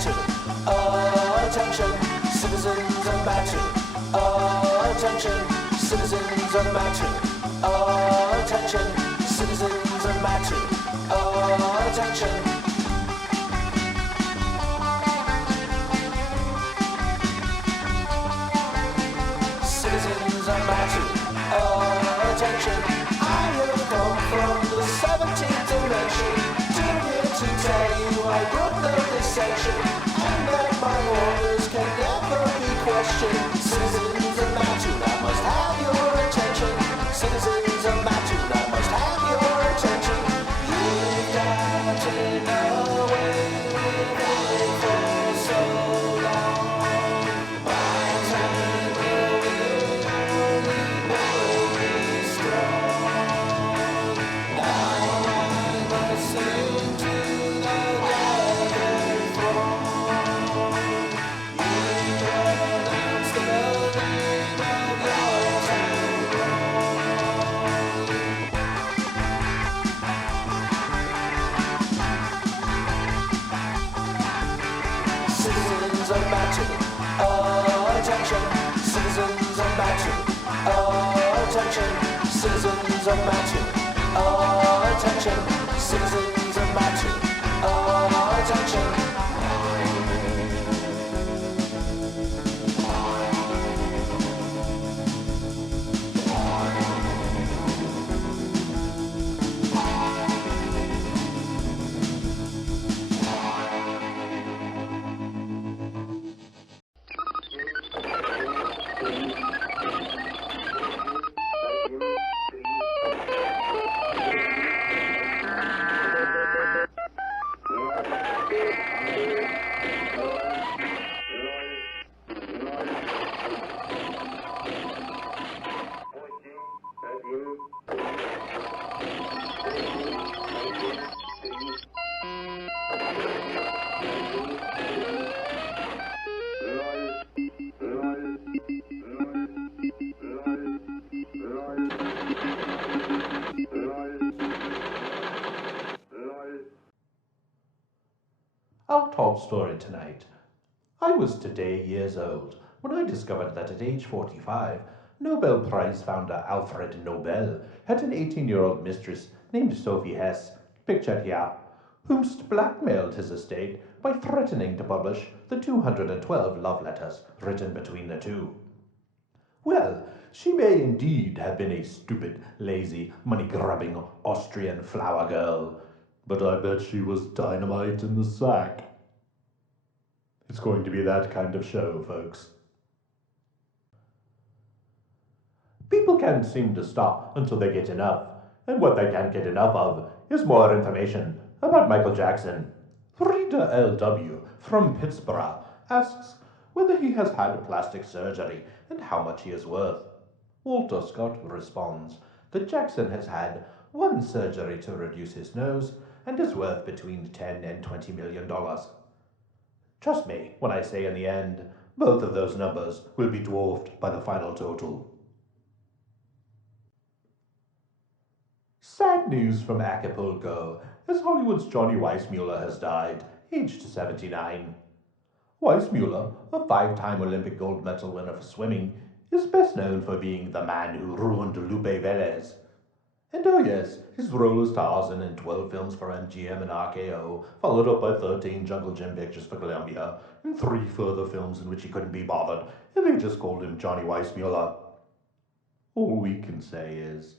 matter. Attention, citizens of matter. Attention, citizens of matter. Attention, citizens of matter. Attention. Citizens of matter. Attention. I have come from the 17th dimension to here to tell you I broke no dissension and that my orders can never be questioned. Citizens of matter, I must have your attention. Citizens of matter, I must have your attention. You've gotten away with it for so long. My time will only make me strong. Now I must sing to the gathered throng. You pronounce the name of your town. Citizens of matter, attention. Citizens of matter, attention. Citizens of matter, attention. Citizens of matter, attention. Our top story tonight. I was today years old when I discovered that at age 45, Nobel Prize founder Alfred Nobel had an 18-year-old mistress named Sophie Hess, pictured here, whomst blackmailed his estate by threatening to publish the 212 love letters written between the two. Well, she may indeed have been a stupid, lazy, money-grubbing Austrian flower girl, but I bet she was dynamite in the sack. It's going to be that kind of show, folks. People can't seem to stop until they get enough, and what they can't get enough of is more information about Michael Jackson. Rita L.W. from Pittsburgh asks whether he has had plastic surgery and how much he is worth. Walter Scott responds that Jackson has had one surgery to reduce his nose and is worth between $10 and $20 million. Trust me when I say in the end, both of those numbers will be dwarfed by the final total. Sad news from Acapulco, as Hollywood's Johnny Weissmuller has died, aged 79. Weissmuller, a 5-time Olympic gold medal winner for swimming, is best known for being the man who ruined Lupe Velez. And oh yes, his role as Tarzan in 12 films for MGM and RKO, followed up by 13 Jungle Gym pictures for Columbia, and 3 further films in which he couldn't be bothered, and they just called him Johnny Weissmuller. All we can say is,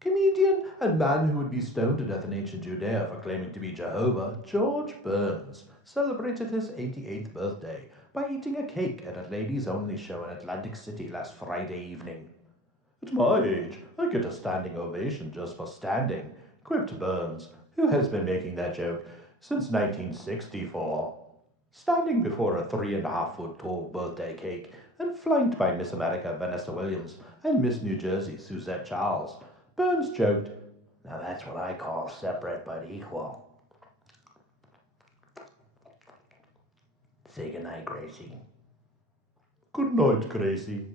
Comedian and man who would be stoned to death in ancient Judea for claiming to be Jehovah, George Burns, celebrated his 88th birthday by eating a cake at a ladies-only show in Atlantic City last Friday evening. At my age, I get a standing ovation just for standing, quipped Burns, who has been making that joke since 1964. Standing before a 3.5-foot tall birthday cake and flanked by Miss America Vanessa Williams and Miss New Jersey Suzette Charles, Burns joked, "Now that's what I call separate but equal." Say goodnight, Gracie. Good night, Gracie.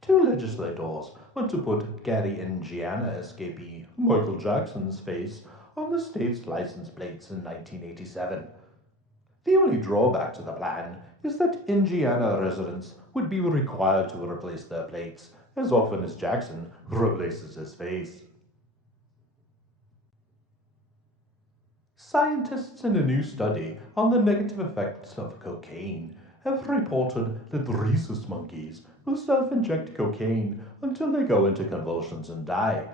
Two legislators want to put Gary, Indiana escapee Michael Jackson's face on the state's license plates in 1987. The only drawback to the plan is that Indiana residents would be required to replace their plates as often as Jackson replaces his face. Scientists in a new study on the negative effects of cocaine have reported that rhesus monkeys will self-inject cocaine until they go into convulsions and die,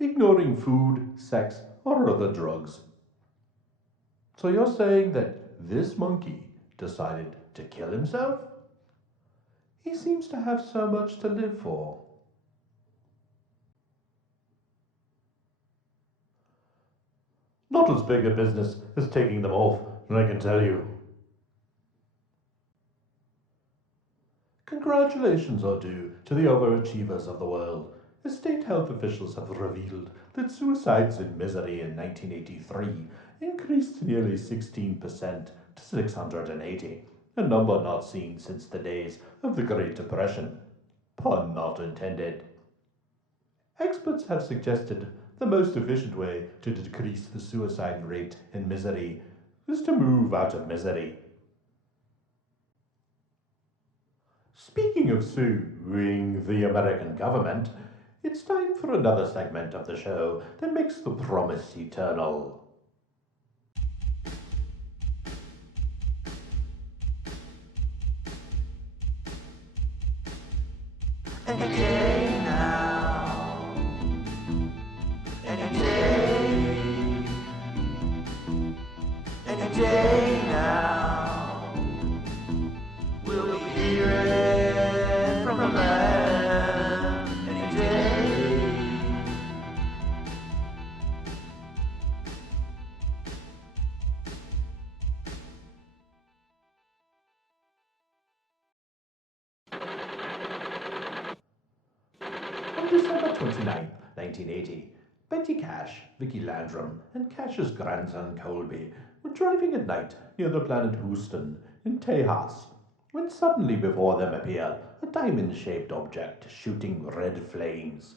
ignoring food, sex, or other drugs. So you're saying that this monkey decided to kill himself? He seems to have so much to live for. Not as big a business as taking them off, I can tell you. Congratulations are due to the overachievers of the world, as state health officials have revealed that suicides in misery in 1983 increased nearly 16% to 680, a number not seen since the days of the Great Depression. Pun not intended. Experts have suggested the most efficient way to decrease the suicide rate in misery is to move out of misery. Speaking of suing the American government, it's time for another segment of the show that makes the promise eternal. Any day now. Any day. Any day now. We'll be hearing from the land. Any day. On December 29, 1980, Betty Cash, Vicky Landrum, and Cash's grandson Colby were driving at night near the planet Houston in Tejas, when suddenly before them appeared a diamond-shaped object shooting red flames.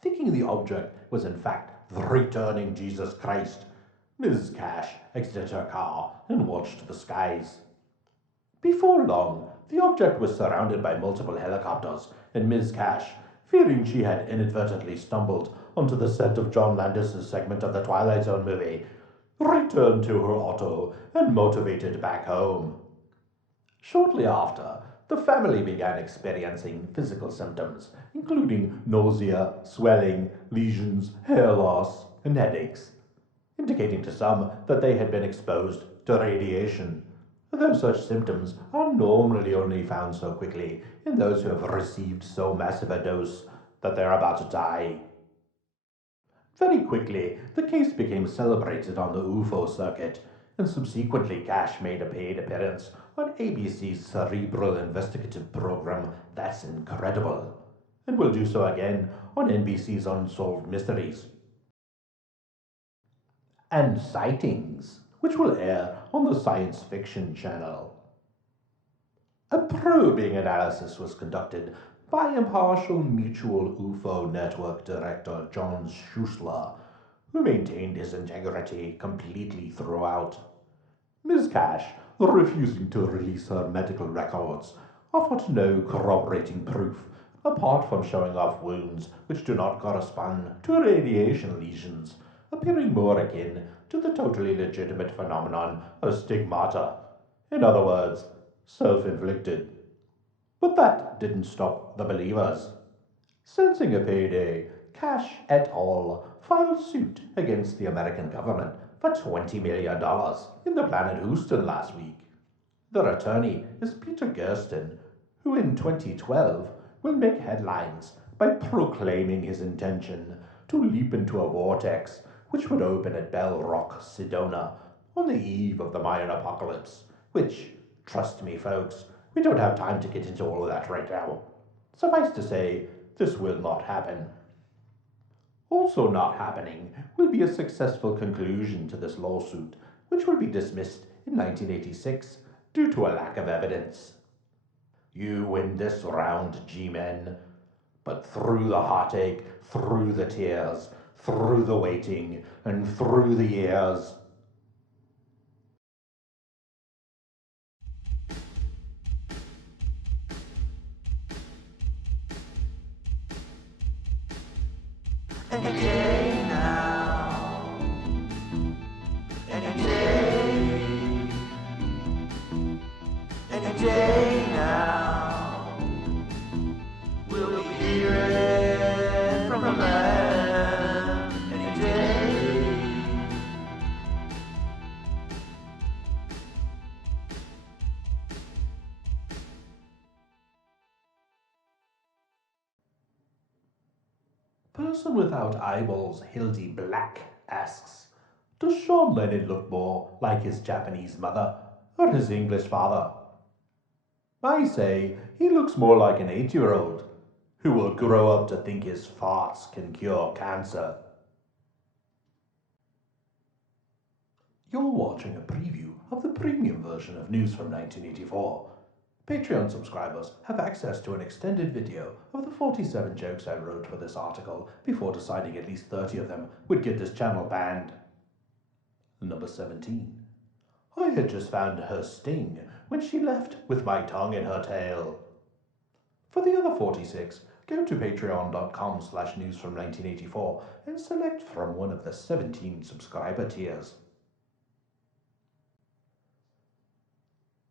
Thinking the object was in fact the returning Jesus Christ, Ms. Cash exited her car and watched the skies. Before long, the object was surrounded by multiple helicopters, and Ms. Cash, fearing she had inadvertently stumbled onto the set of John Landis's segment of the Twilight Zone movie, returned to her auto and motivated back home. Shortly after, the family began experiencing physical symptoms, including nausea, swelling, lesions, hair loss, and headaches, indicating to some that they had been exposed to radiation, though such symptoms are normally only found so quickly in those who have received so massive a dose that they're about to die. Very quickly, the case became celebrated on the UFO circuit, and subsequently Cash made a paid appearance on ABC's cerebral investigative program That's Incredible, and will do so again on NBC's Unsolved Mysteries. And Sightings, which will air on the Science Fiction Channel. A probing analysis was conducted by impartial Mutual UFO Network Director John Schuessler, who maintained his integrity completely throughout. Ms. Cash, refusing to release her medical records, offered no corroborating proof apart from showing off wounds which do not correspond to radiation lesions, appearing more akin to the totally legitimate phenomenon of stigmata. In other words, self-inflicted. But that didn't stop the believers. Sensing a payday, Cash et al. Filed suit against the American government for $20 million in the planet Houston last week. Their attorney is Peter Gersten, who in 2012 will make headlines by proclaiming his intention to leap into a vortex which would open at Bell Rock, Sedona, on the eve of the Mayan apocalypse, which, trust me folks, we don't have time to get into all of that right now. Suffice to say, this will not happen. Also not happening will be a successful conclusion to this lawsuit, which will be dismissed in 1986 due to a lack of evidence. You win this round, G-men. But through the heartache, through the tears, through the waiting, and through the years, Any day now, any day, any day now, we'll be hearing from the land. Any day. Person without eyeballs, Hildy Black, asks, does Sean Lennon look more like his Japanese mother or his English father? I say he looks more like an 8-year-old who will grow up to think his farts can cure cancer. You're watching a preview of the premium version of News from 1984. Patreon subscribers have access to an extended video of the 47 jokes I wrote for this article before deciding at least 30 of them would get this channel banned. Number 17. I had just found her sting when she left with my tongue in her tail. For the other 46, go to patreon.com/newsfrom1984 and select from one of the 17 subscriber tiers.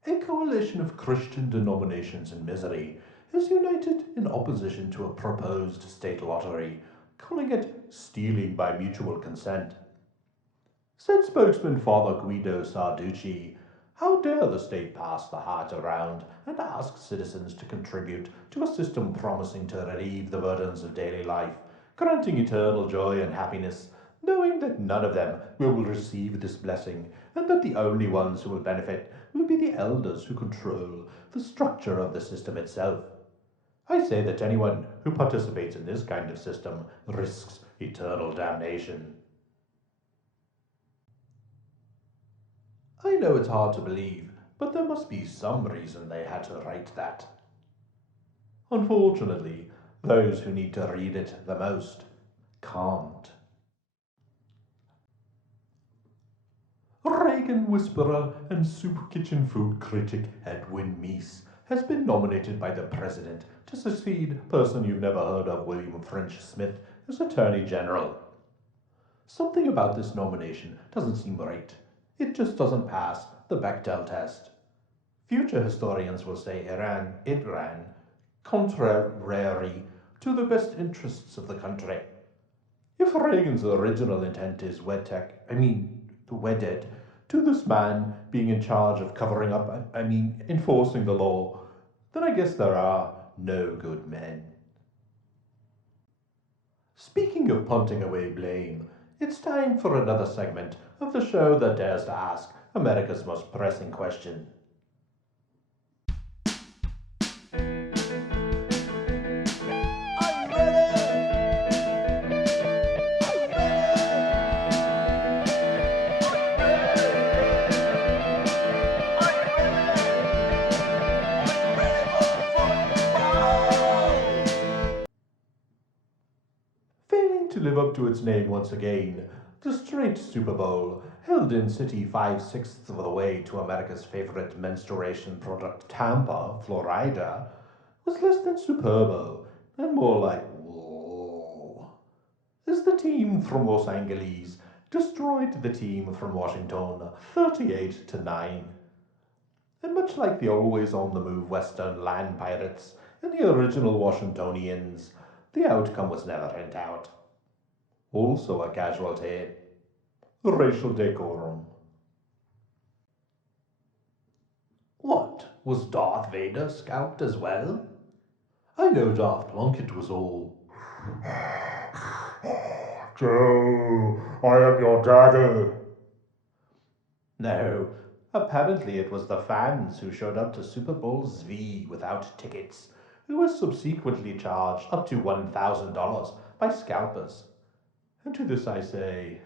A coalition of Christian denominations in misery is united in opposition to a proposed state lottery, calling it stealing by mutual consent. Said spokesman Father Guido Sarducci, how dare the state pass the hat around and ask citizens to contribute to a system promising to relieve the burdens of daily life, granting eternal joy and happiness, knowing that none of them will receive this blessing, and that the only ones who will benefit will be the elders who control the structure of the system itself. I say that anyone who participates in this kind of system risks eternal damnation. I know it's hard to believe, but there must be some reason they had to write that. Unfortunately, those who need to read it the most can't. Reagan whisperer and soup kitchen food critic Edwin Meese has been nominated by the president to succeed person you've never heard of, William French Smith, as Attorney General. Something about this nomination doesn't seem right. It just doesn't pass the Bechdel test. Future historians will say it ran contrary to the best interests of the country. If Reagan's original intent is wedded to this man being in charge of covering up, enforcing the law, then I guess there are no good men. Speaking of punting away blame, it's time for another segment of the show that dares to ask America's most pressing question. To live up to its name once again, the straight Super Bowl, held in city 5/6 of the way to America's favorite menstruation product, Tampa, Florida, was less than superbo and more like whoa. As the team from Los Angeles destroyed the team from Washington 38-9. And much like the always on the move Western Land Pirates and the original Washingtonians, the outcome was never in doubt. Also a casualty, racial decorum. What, was Darth Vader scalped as well? I know Darth Plunkett was all, Joe, I am your daddy. No, apparently it was the fans who showed up to Super Bowl SV without tickets, who was subsequently charged up to $1,000 by scalpers. And to this I say,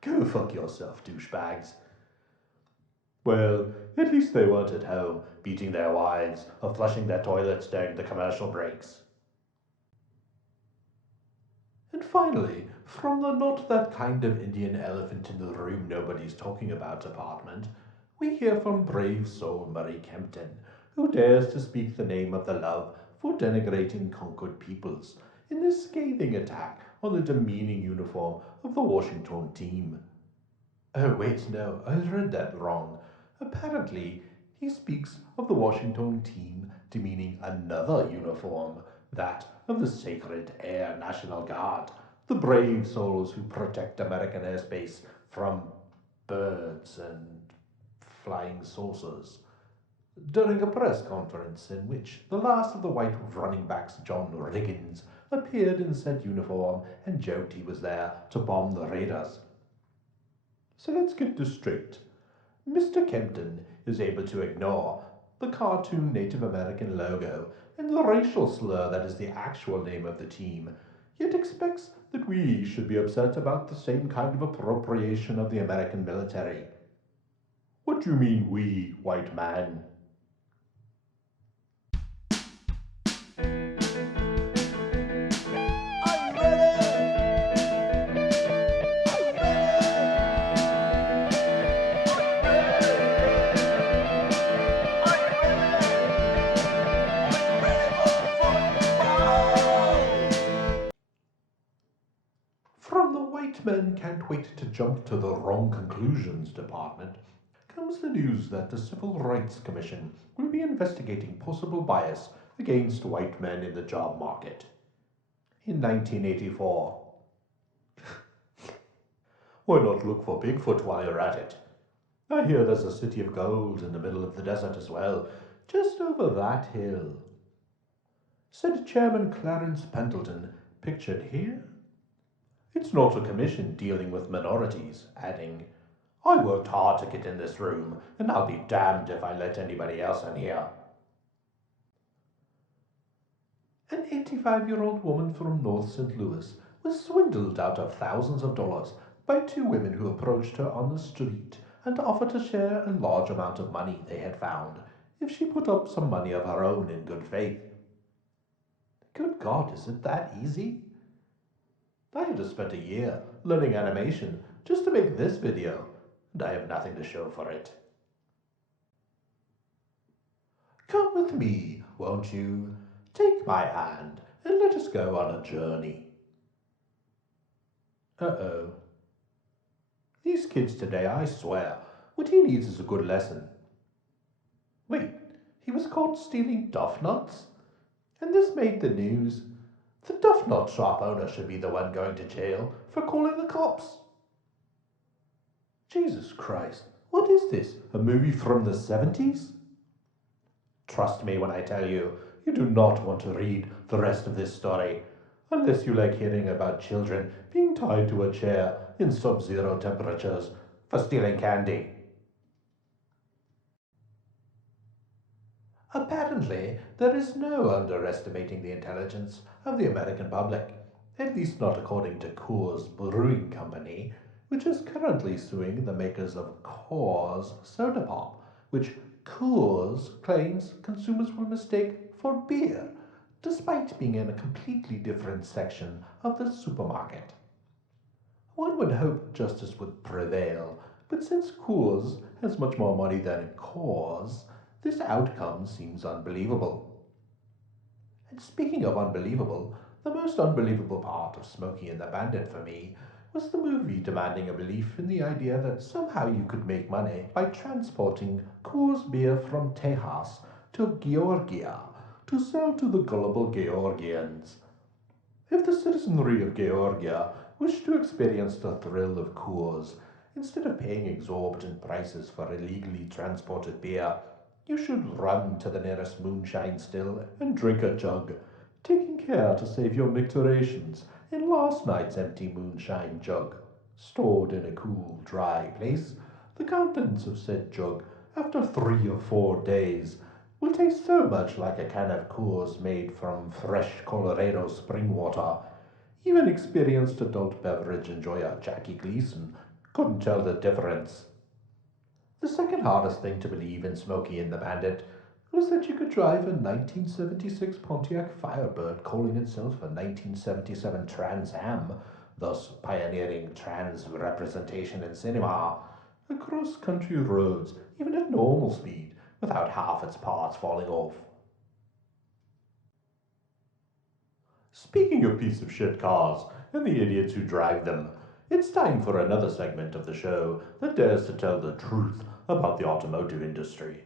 go fuck yourself, douchebags. Well, at least they weren't at home, beating their wives or flushing their toilets during the commercial breaks. And finally, from the not that kind of Indian elephant in the room nobody's talking about department, we hear from brave soul Murray Kempton, who dares to speak the name of the love for denigrating conquered peoples in this scathing attack on the demeaning uniform of the Washington team. Oh, wait, no, I read that wrong. Apparently, he speaks of the Washington team demeaning another uniform, that of the Sacred Air National Guard, the brave souls who protect American airspace from birds and flying saucers. During a press conference in which the last of the white running backs, John Riggins, appeared in said uniform and joked he was there to bomb the Raiders. So let's get this straight. Mr. Kempton is able to ignore the cartoon Native American logo and the racial slur that is the actual name of the team, yet expects that we should be upset about the same kind of appropriation of the American military. What do you mean, we, white man? Are you ready? From the white men can't wait to jump to the wrong conclusions department comes the news that the Civil Rights Commission will be investigating possible bias against white men in the job market. In 1984. Why not look for Bigfoot while you're at it? I hear there's a city of gold in the middle of the desert as well, just over that hill. Said Chairman Clarence Pendleton, pictured here. It's not a commission dealing with minorities, adding, I worked hard to get in this room, and I'll be damned if I let anybody else in here. An 85-year-old woman from North St. Louis was swindled out of thousands of dollars by two women who approached her on the street and offered to share a large amount of money they had found if she put up some money of her own in good faith. Good God, is it that easy? I had to spend a year learning animation just to make this video, and I have nothing to show for it. Come with me, won't you? Take my hand and let us go on a journey. Uh-oh. These kids today, I swear, what he needs is a good lesson. Wait, he was caught stealing duff nuts? And this made the news. The duff nut shop owner should be the one going to jail for calling the cops. Jesus Christ, what is this? A movie from the 70s? Trust me when I tell you, you do not want to read the rest of this story, unless you like hearing about children being tied to a chair in sub-zero temperatures for stealing candy. Apparently, there is no underestimating the intelligence of the American public, at least not according to Coors Brewing Company, which is currently suing the makers of Coors Soda Pop, which Coors claims consumers will mistake for beer, despite being in a completely different section of the supermarket. One would hope justice would prevail, but since Coors has much more money than Coors, this outcome seems unbelievable. And speaking of unbelievable, the most unbelievable part of Smokey and the Bandit for me was the movie demanding a belief in the idea that somehow you could make money by transporting Coors beer from Tejas to Georgia to sell to the gullible Georgians. If the citizenry of Georgia wish to experience the thrill of Coors, instead of paying exorbitant prices for illegally transported beer, you should run to the nearest moonshine still and drink a jug, taking care to save your micturations in last night's empty moonshine jug. Stored in a cool, dry place, the contents of said jug, after 3 or 4 days, will taste so much like a can of Coors made from fresh Colorado spring water. Even experienced adult beverage enjoyer Jackie Gleason couldn't tell the difference. The second hardest thing to believe in Smokey and the Bandit was that you could drive a 1976 Pontiac Firebird calling itself a 1977 Trans Am, thus pioneering trans representation in cinema, across country roads, even at normal speed, without half its parts falling off. Speaking of piece of shit cars and the idiots who drive them, it's time for another segment of the show that dares to tell the truth about the automotive industry.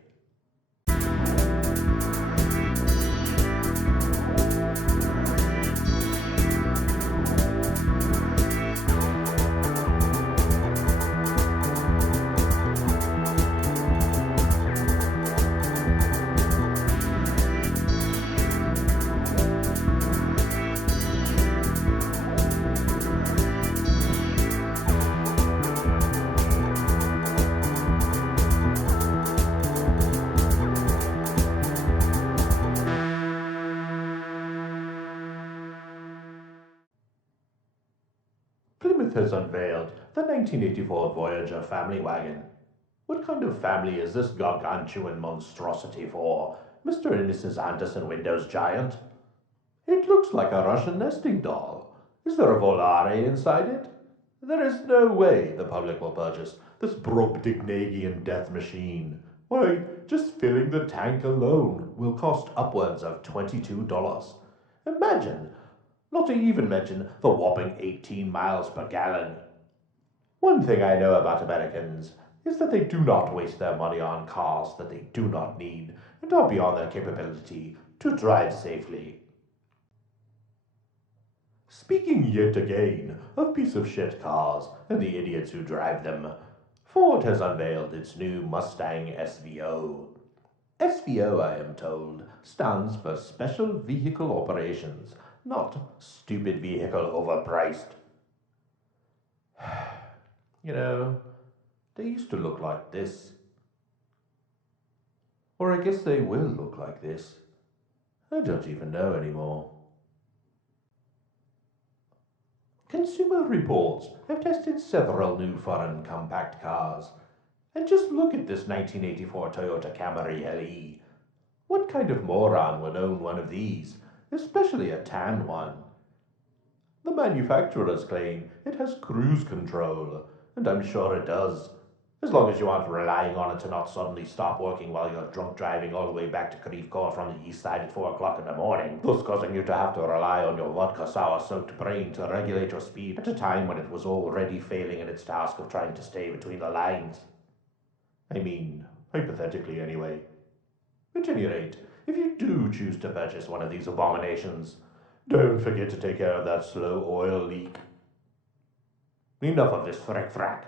Plymouth has unveiled the 1984 Voyager family wagon. What kind of family is this gargantuan monstrosity for, Mr. and Mrs. Anderson Windows Giant? It looks like a Russian nesting doll. Is there a volare inside it? There is no way the public will purchase this Brobdingnagian death machine. Why, just filling the tank alone will cost upwards of $22. Imagine! Not to even mention the whopping 18 miles per gallon. One thing I know about Americans is that they do not waste their money on cars that they do not need and are beyond their capability to drive safely. Speaking yet again of piece of shit cars and the idiots who drive them, Ford has unveiled its new Mustang SVO. SVO, I am told, stands for Special Vehicle Operations, not stupid vehicle overpriced. You know, they used to look like this. Or I guess they will look like this. I don't even know anymore. Consumer Reports have tested several new foreign compact cars. And just look at this 1984 Toyota Camry LE. What kind of moron would own one of these, especially a tan one? The manufacturers claim it has cruise control, and I'm sure it does, as long as you aren't relying on it to not suddenly stop working while you're drunk driving all the way back to Creve Coeur from the east side at 4 o'clock in the morning, thus causing you to have to rely on your vodka sour-soaked brain to regulate your speed at a time when it was already failing in its task of trying to stay between the lines. I mean, hypothetically anyway. At any rate, if you do choose to purchase one of these abominations, don't forget to take care of that slow oil leak. Enough of this frick-frack.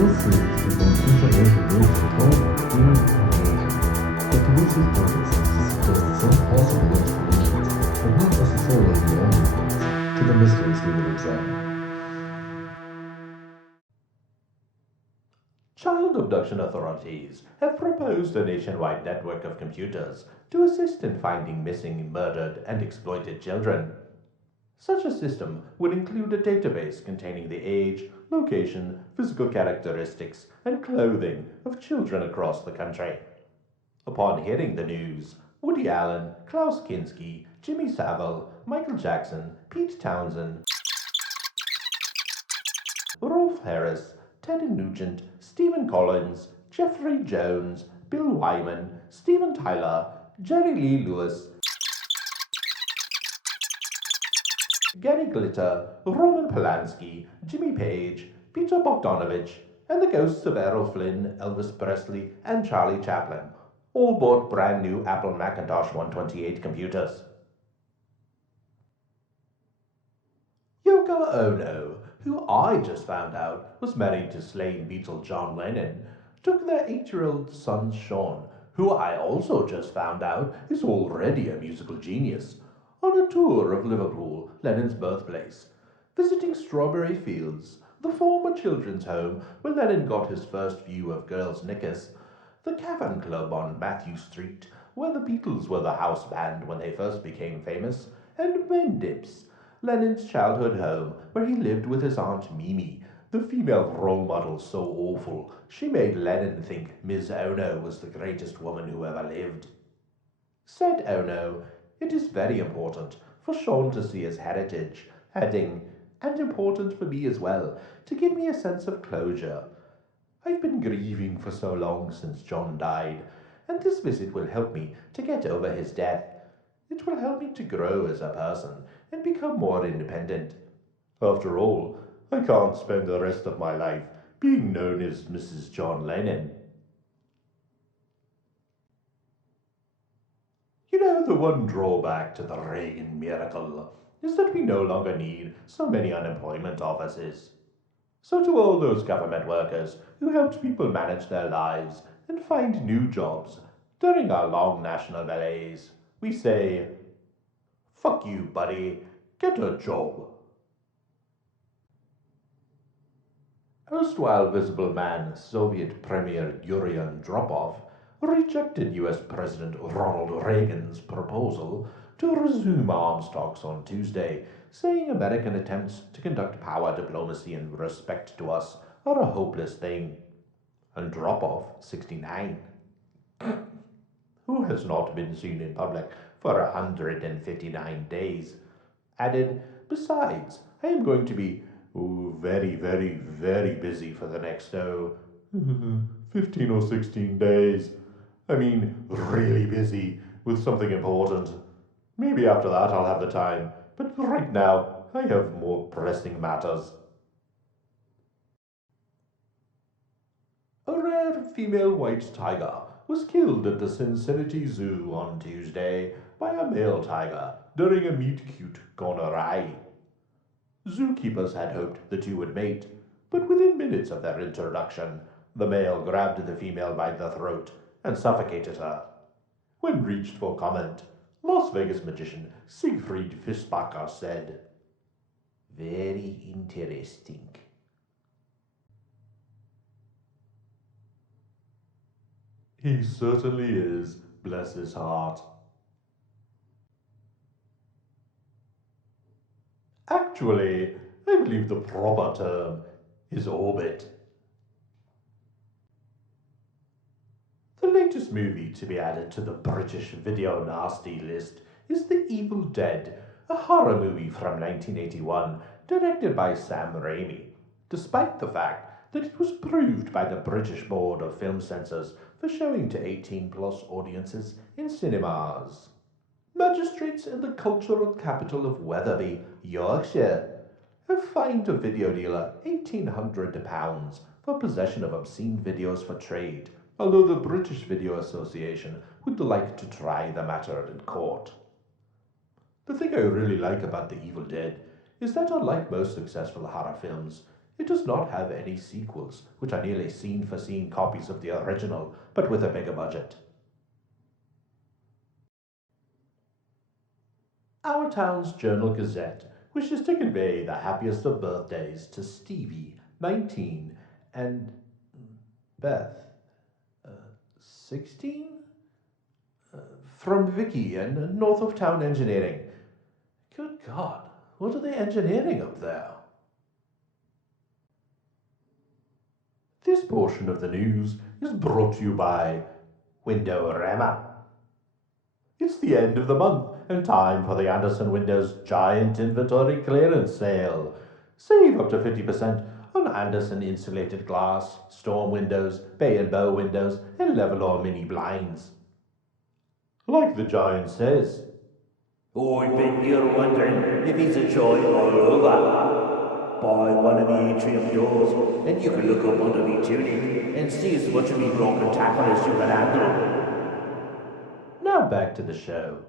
This series presents information based on global, human, and nature. The producer's purpose is to suggest some possible explanations, but not necessarily the only ones, to the mysteries we will examine. Child abduction authorities have proposed a nationwide network of computers to assist in finding missing, murdered, and exploited children. Such a system would include a database containing the age, location, physical characteristics, and clothing of children across the country. Upon hearing the news, Woody Allen, Klaus Kinski, Jimmy Savile, Michael Jackson, Pete Townsend, Rolf Harris, Ted Nugent, Stephen Collins, Jeffrey Jones, Bill Wyman, Steven Tyler, Jerry Lee Lewis, Gary Glitter, Roman Polanski, Jimmy Page, Peter Bogdanovich, and the ghosts of Errol Flynn, Elvis Presley, and Charlie Chaplin all bought brand new Apple Macintosh 128 computers. Yoko Ono, who I just found out was married to slain Beatle John Lennon, took their 8-year-old son Sean, who I also just found out is already a musical genius, on a tour of Liverpool, Lennon's birthplace, visiting strawberry fields, the former children's home where Lennon got his first view of girls' knickers, the Cavern Club on Matthew Street, where the Beatles were the house band when they first became famous, and Mendips, Lennon's childhood home, where he lived with his Aunt Mimi, the female role model so awful she made Lennon think Ms. Ono was the greatest woman who ever lived. Said Ono, "It is very important for Sean to see his heritage," adding, "and important for me as well, to give me a sense of closure. I've been grieving for so long since John died, and this visit will help me to get over his death. It will help me to grow as a person and become more independent. After all, I can't spend the rest of my life being known as Mrs. John Lennon." You know, the one drawback to the Reagan miracle is that we no longer need so many unemployment offices. So to all those government workers who helped people manage their lives and find new jobs during our long national malaise, we say, fuck you, buddy, get a job. Erstwhile visible man Soviet Premier Yuri Andropov rejected US President Ronald Reagan's proposal to resume arms talks on Tuesday, saying American attempts to conduct power diplomacy in respect to us are a hopeless thing. Andropov, 69, who has not been seen in public for 159 days, added, "Besides, I am going to be very, very, very busy for the next, 15 or 16 days. I mean, really busy with something important. Maybe after that I'll have the time, but right now I have more pressing matters." A rare female white tiger was killed at the Cincinnati Zoo on Tuesday by a male tiger during a meet-cute gone awry. Zookeepers had hoped the two would mate, but within minutes of their introduction, the male grabbed the female by the throat and suffocated her. When reached for comment, Las Vegas magician Siegfried Fischbacher said, "Very interesting." He certainly is, bless his heart. Actually, I believe the proper term is orbit. The latest movie to be added to the British video nasty list is The Evil Dead, a horror movie from 1981 directed by Sam Raimi, despite the fact that it was approved by the British Board of Film Censors for showing to 18-plus audiences in cinemas. Magistrates in the cultural capital of Wetherby, Yorkshire, have fined a video dealer £1,800 for possession of obscene videos for trade, although the British Video Association would like to try the matter in court. The thing I really like about The Evil Dead is that, unlike most successful horror films, it does not have any sequels, which are nearly scene-for-scene copies of the original, but with a bigger budget. Our town's Journal Gazette wishes to convey the happiest of birthdays to Stevie, 19, and Beth, 16? From Vicky and North of Town Engineering. Good God, what are they engineering up there? This portion of the news is brought to you by Windorama. It's the end of the month and time for the Anderson Windows giant inventory clearance sale. Save up to 50% on Anderson insulated glass, storm windows, bay and bow windows, and level or mini blinds. Like the giant says, I bet you're wondering if he's a giant all over. Buy one of the atrium doors, and you can look up under me tunic and see as much of me broken tackle as you can handle. Now back to the show.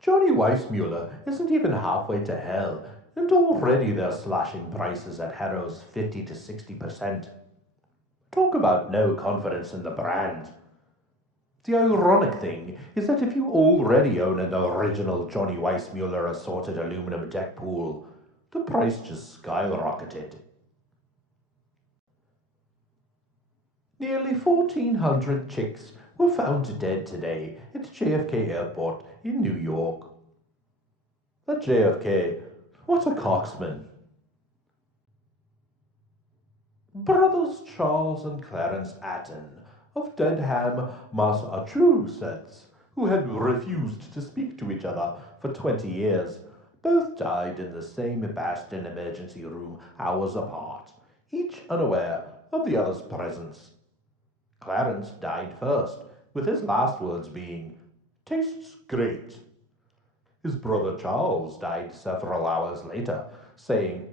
Johnny Weissmuller isn't even halfway to hell, and already they're slashing prices at Harrow's 50 to 60%. Talk about no confidence in the brand. The ironic thing is that if you already own an original Johnny Weissmuller assorted aluminum deck pool, the price just skyrocketed. Nearly 1,400 chicks were found dead today at JFK Airport in New York. At JFK, what a coxman. Brothers Charles and Clarence Atten of Dedham, Massachusetts, who had refused to speak to each other for 20 years, both died in the same Boston emergency room hours apart, each unaware of the other's presence. Clarence died first, with his last words being, "Tastes great." His brother Charles died several hours later, saying,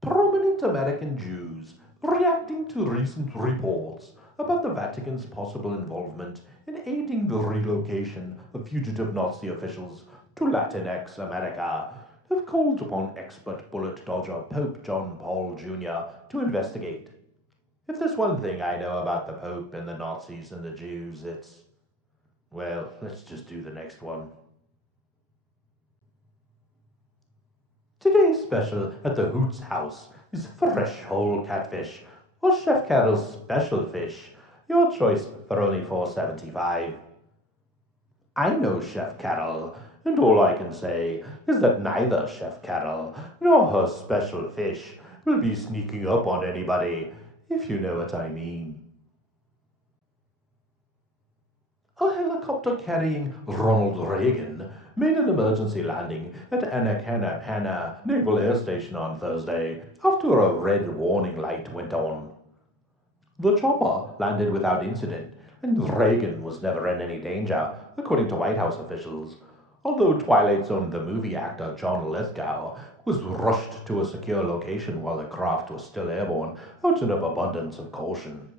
Prominent American Jews reacting to recent reports about the Vatican's possible involvement in aiding the relocation of fugitive Nazi officials to Latinx America have called upon expert bullet dodger Pope John Paul Jr. to investigate. If there's one thing I know about the Pope and the Nazis and the Jews, it's... well, let's just do the next one. Today's special at the Hoots House is fresh whole catfish, or Chef Carroll's special fish, your choice for only $4.75. I know Chef Carroll, and all I can say is that neither Chef Carroll nor her special fish will be sneaking up on anybody, if you know what I mean. A helicopter carrying Ronald Reagan made an emergency landing at Anacana Naval Air Station on Thursday after a red warning light went on. The chopper landed without incident, and Reagan was never in any danger, according to White House officials, although Twilight Zone the movie actor John Lithgow was rushed to a secure location while the craft was still airborne out of abundance of caution.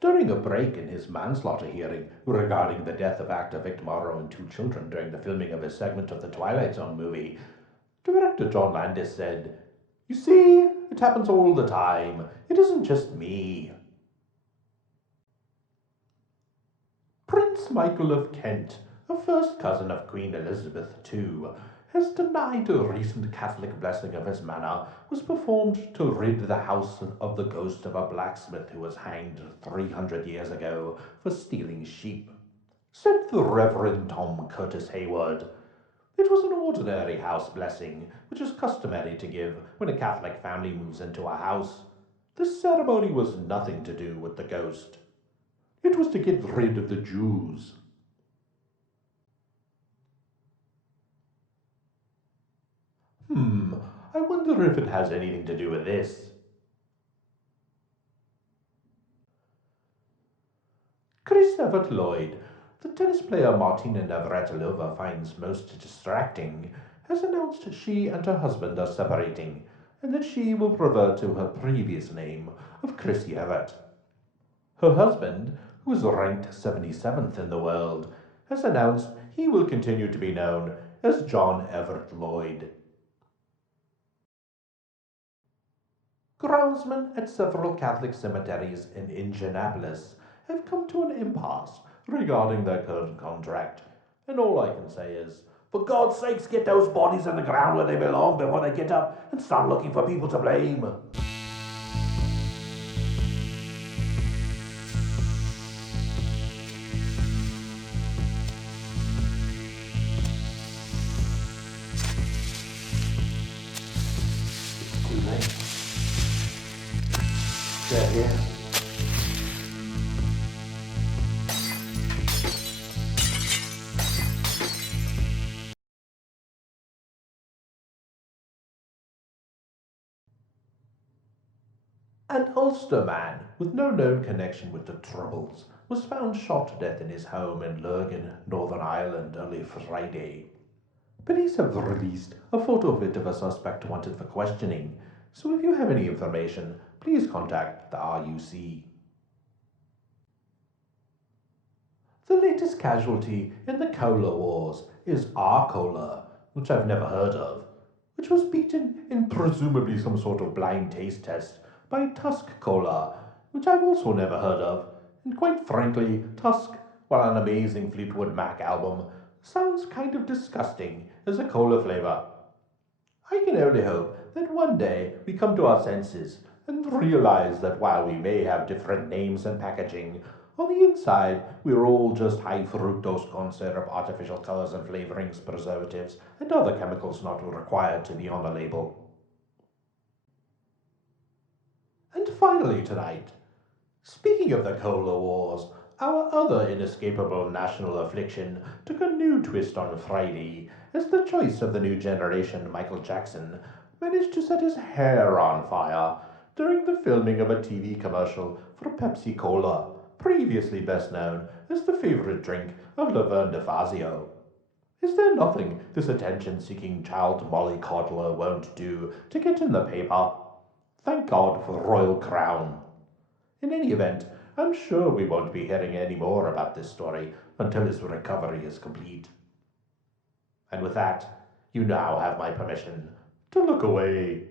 During a break in his manslaughter hearing regarding the death of actor Victor Morrow and 2 children during the filming of his segment of the Twilight Zone movie, director John Landis said, "You see, it happens all the time. It isn't just me." Prince Michael of Kent, a first cousin of Queen Elizabeth II, has denied a recent Catholic blessing of his manor was performed to rid the house of the ghost of a blacksmith who was hanged 300 years ago for stealing sheep. Said the Reverend Tom Curtis Hayward, "It was an ordinary house blessing, which is customary to give when a Catholic family moves into a house. This ceremony was nothing to do with the ghost. It was to get rid of the Jews." I wonder if it has anything to do with this. Chris Everett Lloyd, the tennis player Martina Navratilova finds most distracting, has announced she and her husband are separating, and that she will revert to her previous name of Chrissy Everett. Her husband, who is ranked 77th in the world, has announced he will continue to be known as John Everett Lloyd. Groundsmen at several Catholic cemeteries in Indianapolis have come to an impasse regarding their current contract, and all I can say is, for God's sakes, get those bodies in the ground where they belong before they get up and start looking for people to blame. It's too late. They're here. An Ulster man with no known connection with the Troubles was found shot to death in his home in Lurgan, Northern Ireland, early Friday. Police have released a photo of a suspect wanted for questioning, so if you have any information, please contact the RUC. The latest casualty in the Cola Wars is our cola, which I've never heard of, which was beaten in presumably some sort of blind taste test by Tusk Cola, which I've also never heard of, and quite frankly, Tusk, while an amazing Fleetwood Mac album, sounds kind of disgusting as a cola flavor. I can only hope that one day we come to our senses and realize that while we may have different names and packaging, on the inside we're all just high fructose corn syrup, artificial colors and flavorings, preservatives, and other chemicals not required to be on the label. And finally tonight, speaking of the Cola Wars, our other inescapable national affliction took a new twist on Friday as the choice of the new generation Michael Jackson managed to set his hair on fire during the filming of a TV commercial for Pepsi Cola, previously best known as the favorite drink of Laverne DeFazio. Is there nothing this attention-seeking child mollycoddler won't do to get in the paper? Thank God for Royal Crown. In any event, I'm sure we won't be hearing any more about this story until his recovery is complete. And with that, you now have my permission to look away.